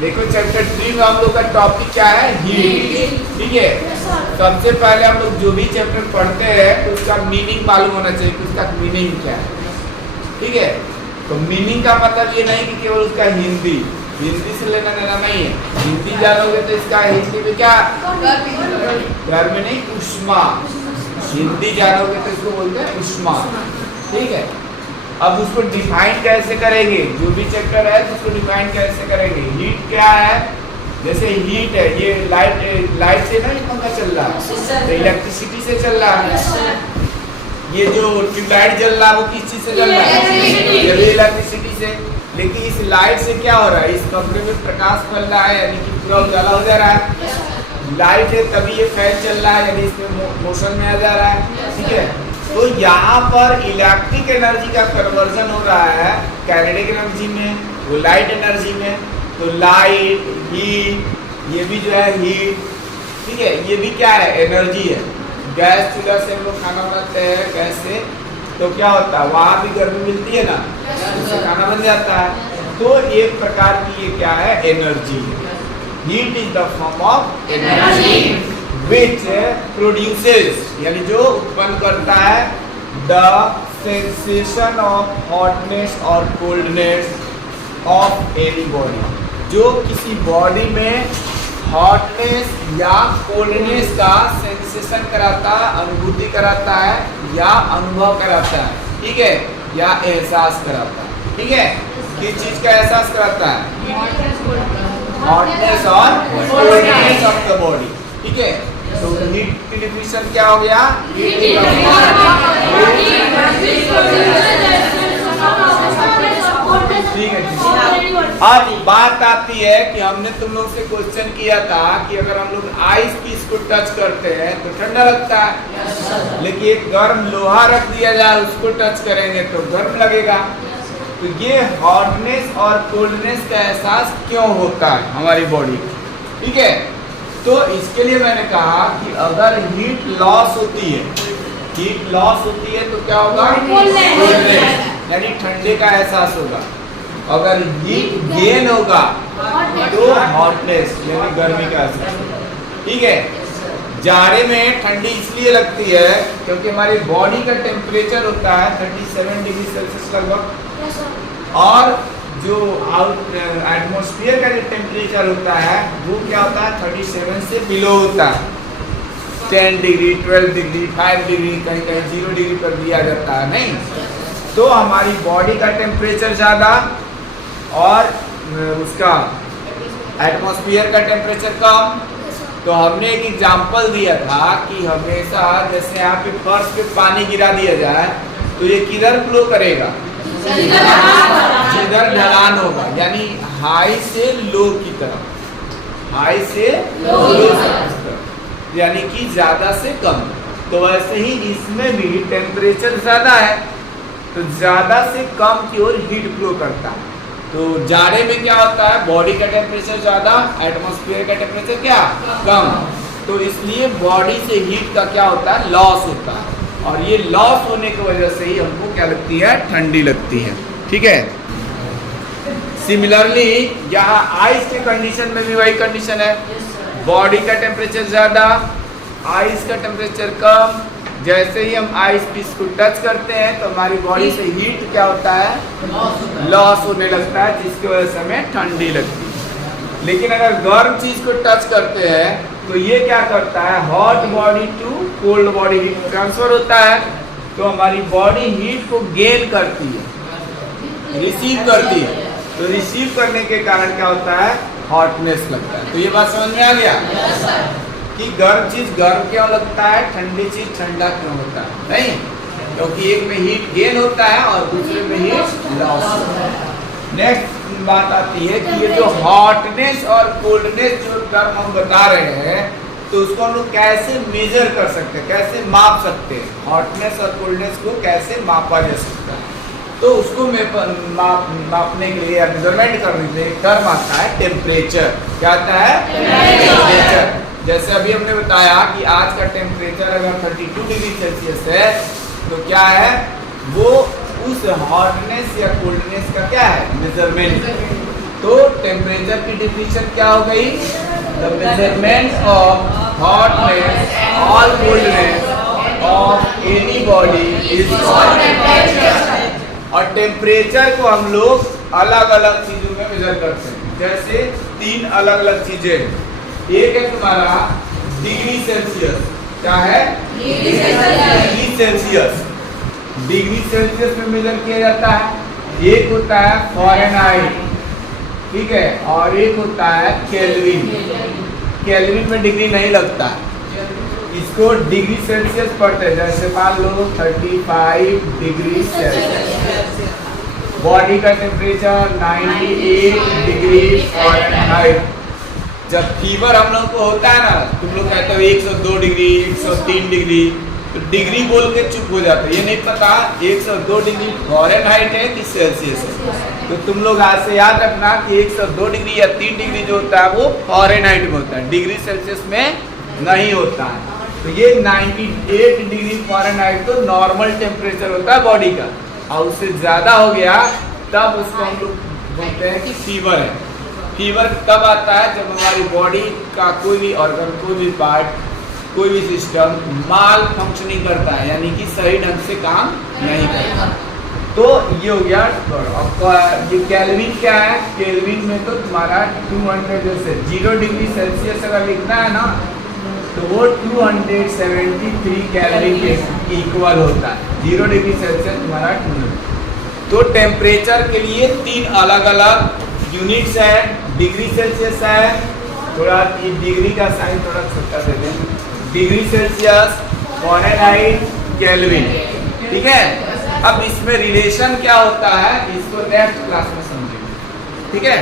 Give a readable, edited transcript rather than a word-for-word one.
देखो चैप्टर 3 में हम लोग का टॉपिक क्या है, हीट। ठीक है, सबसे पहले हम लोग जो भी चैप्टर पढ़ते हैं तो उसका मीनिंग मालूम होना चाहिए कि उसका मीनिंग क्या है। ठीक है, तो मीनिंग का मतलब ये नहीं कि केवल उसका हिंदी से लेना देना नहीं है। हिंदी जानोगे तो इसका हिंदी में क्या, गर्मी नहीं, उष्मा। हिंदी जानोगे तो इसको बोलते हैं उष्मा। ठीक है, अब उसको डिफाइन कैसे करेंगे, जो भी चैप्टर है तो उसको डिफाइन कैसे करेंगे। हीट क्या है, जैसे हीट है, ये लाइट से ना पंखा चल रहा है तो इलेक्ट्रिसिटी से चल रहा है। ये जो ट्यूबलाइट जल रहा है वो किस चीज से जल रहा है, ये भी इलेक्ट्रिसिटी से। लेकिन इस लाइट से क्या हो रहा है, इस कमरे में प्रकाश फैल रहा है, यानी कि पूरा उजाला हो जा रहा है। लाइट है तभी ये फैन चल रहा है, यानी इसमें मोशन में आ जा रहा है। ठीक है, तो यहाँ पर इलेक्ट्रिक एनर्जी का कन्वर्जन हो रहा है काइनेटिक एनर्जी में, वो लाइट एनर्जी में। तो लाइट, हीट, ये भी जो है हीट। ठीक है, ये भी क्या है, एनर्जी है। गैस चूल्हा से हम लोग खाना बनाते हैं गैस से, तो क्या होता है, वहाँ भी गर्मी मिलती है ना, उससे खाना बन जाता है। तो एक प्रकार की ये क्या है, energy. Heat is the form of energy which produces, यानी जो उत्पन्न करता है the sensation of hotness और coldness of any body, जो किसी बॉडी में हॉटनेस या कोल्डनेस का सेंसेशन कराता है, अनुभूति कराता है या अनुभव कराता है। ठीक है, या एहसास कराता है। ठीक है, किस चीज का एहसास कराता है, हॉटनेस और कोल्डनेस ऑफ द बॉडी। ठीक है, तो हीट की डिफिनेशन क्या हो गया, ठीक है। अब बात आती है कि हमने तुम लोग से क्वेश्चन किया था कि अगर हम लोग आइस पीस को टच करते हैं तो ठंडा लगता है, लेकिन एक गर्म लोहा रख दिया जाए उसको टच करेंगे तो गर्म लगेगा। तो ये हॉटनेस और कोल्डनेस का एहसास क्यों होता है हमारी बॉडी। ठीक है, तो इसके लिए मैंने कहा कि अगर हीट लॉस होती है, हीट लॉस होती है तो क्या होगा, कोल्डनेस यानी ठंडे का एहसास होगा। अगर हीट गेन होगा तो हॉटनेस यानी गर्मी का एहसास होगा। ठीक है, जाड़े में ठंडी इसलिए लगती है क्योंकि हमारी बॉडी का टेम्परेचर होता है 37 डिग्री सेल्सियस लगभग, और जो एटमॉस्फेयर का जो टेम्परेचर होता है वो क्या होता है 37 से बिलो होता है। 10 डिग्री, 12 डिग्री, 5 डिग्री, कहीं कहीं 0 डिग्री पर दिया जाता है। नहीं, तो हमारी बॉडी का टेम्परेचर ज़्यादा और उसका एटमॉस्फेयर का टेम्परेचर कम। तो हमने एक एग्जांपल दिया था कि हमेशा जैसे यहाँ पे फर्श पे पानी गिरा दिया जाए तो ये किधर फ्लो करेगा, जिधर ढलान होगा, यानी हाई से लो की तरफ, हाई से लो की तरफ, यानी कि ज्यादा से कम। तो वैसे ही इसमें भी टेम्परेचर ज्यादा है तो ज्यादा से कम की ओर हीट फ्लो करता है। तो जाड़े में क्या होता है, बॉडी का टेम्परेचर ज्यादा, एटमॉस्फेयर का टेम्परेचर क्या कम, तो इसलिए बॉडी से हीट का क्या होता है, लॉस होता है। और ये लॉस होने की वजह से ही हमको क्या लगती है, ठंडी लगती है। ठीक है, सिमिलरली यहाँ आइस के कंडीशन में भी वही कंडीशन है, बॉडी का टेम्परेचर ज्यादा, आइस का टेम्परेचर कम। जैसे ही हम आइस पीस को टच करते हैं तो हमारी बॉडी से हीट क्या होता है, लॉस होने लगता है, जिसकी वजह से हमें ठंडी लगती है। लेकिन अगर गर्म चीज को टच करते हैं तो ये क्या करता है, hot body to cold body heat transfer होता है। तो हमारी बॉडी हीट को गेन करती है, रिसीव करती है। तो रिसीव करने के कारण क्या होता है, हॉटनेस लगता है। तो ये बात समझ में आ गया कि गर्म चीज गर्म क्यों लगता है, ठंडी चीज ठंडा क्यों होता है। नहीं, क्योंकि एक में हीट गेन होता है और दूसरे में हीट लॉस होता है। नेक्स्ट बात आती है कि ये जो हॉटनेस और कोल्डनेस जो टर्म हम बता रहे हैं तो उसको हम लोग कैसे मेजर कर सकते हैं, कैसे माप सकते हैं, हॉटनेस और कोल्डनेस को कैसे मापा जा सकता है। तो उसको मापने के लिए या मेजरमेंट करने के लिए एक टर्म आता है टेम्परेचर। क्या आता है, टेम्परेचर। जैसे अभी हमने बताया कि आज का टेम्परेचर अगर 32 डिग्री सेल्सियस है तो क्या है, वो उस हॉटनेस या कोल्डनेस का क्या है, मेजरमेंट। तो टेम्परेचर की डिफिनेशन क्या हो गई? द मेजरमेंट ऑफ हॉटनेस और coldness of any body is called temperature. और टेम्परेचर को हम लोग अलग अलग चीजों में मेजर करते हैं। जैसे 3 अलग अलग चीजें, एक है तुम्हारा डिग्री सेल्सियस। क्या है? Degree Celsius. डिग्री सेल्सियस में मेजर किया जाता है। एक होता है फ़ारेनहाइट, ठीक है, और एक होता है केल्विन। केल्विन में डिग्री नहीं लगता है, इसको डिग्री सेल्सियस पढ़ते हैं। जैसे मान लो 35 डिग्री सेल्सियस, बॉडी का टेम्परेचर 98 डिग्री फ़ारेनहाइट। जब फीवर हम लोग को होता है ना, तुम लोग कहते हो 102 डिग्री 103 डिग्री, तो डिग्री बोल के चुप हो जाते हैं। ये नहीं पता 102 डिग्री फ़ारेनहाइट है कि सेल्सियस है। तो तुम लोग आज से याद रखना कि 102 डिग्री या 3 डिग्री जो होता है वो फ़ारेनहाइट में होता है, डिग्री सेल्सियस में नहीं होता है। तो ये 98 डिग्री फ़ारेनहाइट तो नॉर्मल टेम्परेचर होता है बॉडी का, और उससे ज़्यादा हो गया तब उसको हम लोग बोलते हैं कि फीवर है। फीवर तब आता है जब हमारी बॉडी का कोई भी ऑर्गन, कोई भी पार्ट, कोई भी सिस्टम माल फंक्शनिंग करता है, यानी कि सही ढंग से काम नहीं करता। तो ये हो गया। अब ये केल्विन क्या है? केल्विन में तो तुम्हारा 200, जैसे 0 डिग्री सेल्सियस अगर लिखना है ना, तो वो 273 केल्विन के इक्वल होता है। 0 डिग्री सेल्सियस तुम्हारा 200। तो टेम्परेचर के लिए 3 अलग अलग यूनिट्स है। डिग्री सेल्सियस है, थोड़ा डिग्री का साइन थोड़ा छोटा दे दें, डिग्री सेल्सियस, फ़ारेनहाइट, केल्विन, ठीक है। अब इसमें रिलेशन क्या होता है इसको नेक्स्ट क्लास में समझेंगे, ठीक है।